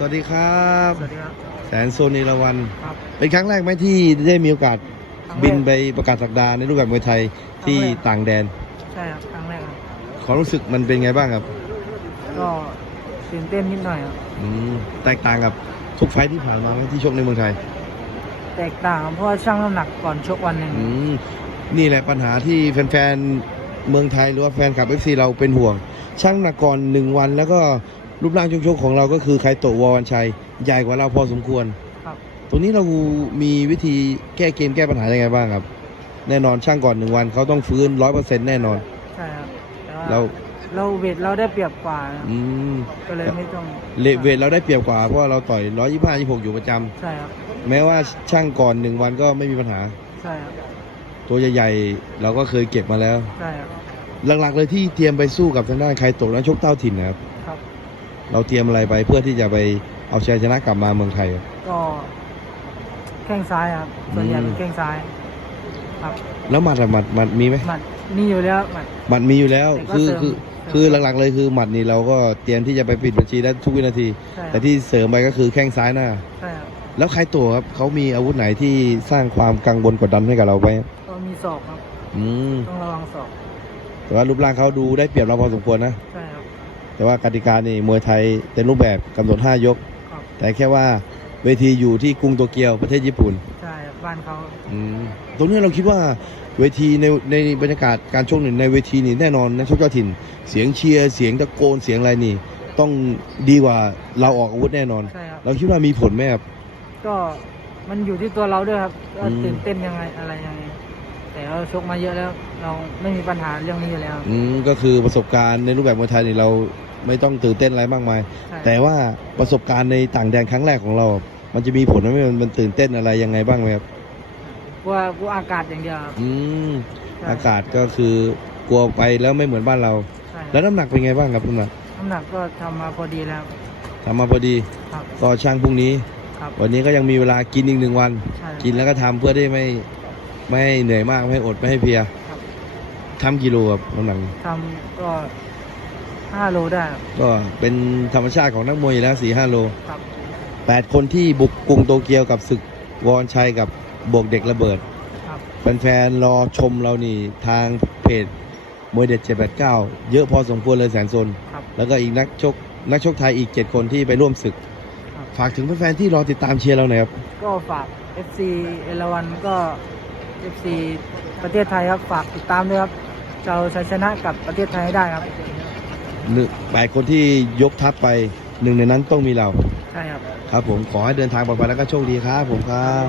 สวัสดีครับ สวัสดีครับ แสนโซนีละวันครับ เป็นครั้งแรกไหมที่ได้มีโอกาสครั้งแรกบินไปประกาศสักดาในรูปแบบมวยไทยที่ครั้งแรกต่างแดน ใช่ครับ ครั้งแรกครับความรู้สึกมันเป็นไงบ้างครับ ก็ตื่นเต้นนิดหน่อยครับอืมแตกต่างกับทุกไฟท์ที่ผ่านมาไหมที่ชกในเมืองไทย แตกต่างครับเพราะว่าชั่งน้ำหนักก่อนชกวันหนึ่งอืมนี่แหละปัญหาที่แฟนๆเมืองไทยหรือว่าแฟนคลับเอฟซีเราเป็นห่วงช่างน้ำหนักก่อนหนึ่งวันแล้วก็ รูปร่างช่วงชกของเราก็คือไคโตะวอวันชัยใหญ่กว่าเราพอสมควรครับ ตรงนี้เรามีวิธีแก้เกมแก้ปัญหายังไงบ้างครับ แน่นอนช่างก่อนหนึ่งวันเขาต้องฟื้นร้อยเปอร์เซ็นต์แน่นอน ใช่ครับแต่ว่าเราเราเวทเราได้เปรียบกว่าครับอืมก็เลยไม่ต้องเลเวทเราได้เปรียบกว่าเพราะว่าเราต่อยร้อยยี่ห้ายี่หกอยู่ประจำใช่ครับแม้ว่าช่างก่อนหนึ่งวันก็ไม่มีปัญหา ใช่ครับตัวใหญ่ๆเราก็เคยเก็บมาแล้ว ใช่ครับหลักๆเลยที่เตรียมไปสู้กับทางด้านใครตกและชกเต้าถิ่นนะครับครับ เราเตรียมอะไรไปเพื่อที่จะไปเอาชัยชนะกลับมาเมืองไทยครับก็แข้งซ้ายครับส่วนใหญ่อืมเป็นแข้งซ้าย ครับ แล้วหมัดอะหมัดหมัดมีไหมหมัดมีอยู่แล้วหมัดหมัดมีอยู่แล้วแต่ก็คือเสริมคือเสริมคือหลักๆเลยคือหมัดนี่เราก็เตรียมที่จะไปปิดบัญชีได้ทุกวินาทีใช่ครับแต่ที่เสริมไปก็คือแข้งซ้ายหน้าใช่ครับแล้วใครตัวครับเขามีอาวุธไหนที่สร้างความกังวลกดดันให้กับเราไหมก็มีศอกครับ อืมต้องระวังศอกแต่ว่ารูปร่างเขาดูได้เปรียบเราพอสมควรนะใช่ครับ แต่ว่ากติกานี่มวยไทยเต็มรูปแบบกำหนด 5 ยก ครับแต่แค่ว่าเวทีอยู่ที่กรุงโตเกียวประเทศญี่ปุ่นใช่ครับบ้านเขาอืมตรงนี้เราคิดว่าเวทีในในบรรยากาศการชกนี่ในเวทีนี่แน่นอนนะชกเจ้าถิ่น เสียงเชียร์เสียงตะโกนเสียงอะไรนี่ ต้องดีกว่าเราออกอาวุธแน่นอน ใช่ครับ เราคิดว่ามีผลไหมครับ ก็มันอยู่ที่ตัวเราด้วยครับว่าอืม ตื่นเต้นยังไงอะไรยังไง แต่เราชกมาเยอะแล้ว เราไม่มีปัญหาเรื่องนี้อยู่แล้ว อืมก็คือประสบการณ์ในรูปแบบมวยไทยนี่เรา ไม่ต้องตื่นเต้นอะไรมากมายใช่แต่ว่าประสบการณ์ในต่างแดนครั้งแรกของเรา มันจะมีผลไหมมันมันตื่นเต้นอะไรยังไงบ้างไหมครับกลัวกลัวอากาศอย่างเดียวครับ อืมใช่ อากาศก็คือกลัวไปแล้วไม่เหมือนบ้านเรา ใช่แล้วน้ำหนักเป็นไงบ้างครับน้ำหนักน้ำหนักก็ทำมาพอดีแล้วทำมาพอดีครับก็ช่างพรุ่งนี้ ครับวันนี้ก็ยังมีเวลากินอีกหนึ่งวัน ใช่กินแล้วก็ทำเพื่อที่ไม่ไม่ให้เหนื่อยมากไม่ให้อดไม่ให้เพลียครับทำกิโลครับน้ำหนักทำก็ ห้าโลได้ครับก็เป็นธรรมชาติของนักมวยอยู่แล้วสี่ห้าโลครับแปดคนที่บุกกรุงโตเกียวกับศึกวอนชัยกับบวกเด็กระเบิดครับแฟนๆรอชมเรานี่ทางเพจมวยเด็ด789 เยอะพอสมควรเลยแสนโซนครับ แล้วก็อีกนักชกนักชกไทยอีก 7 คนที่ไปร่วมศึก ครับ ฝากถึงแฟนๆที่รอติดตามเชียร์เราหน่อยครับ ก็ฝาก FC เอราวันก็ FC ประเทศไทยครับ ฝากติดตามด้วยครับจะเอาชัยชนะกับประเทศไทยให้ได้ครับ หนึ่งแปดคนที่ยกทัพไปหนึ่งในนั้นต้องมีเรา ใช่ครับ ครับผมขอให้เดินทางปลอดภัยแล้วก็โชคดีครับผมครับ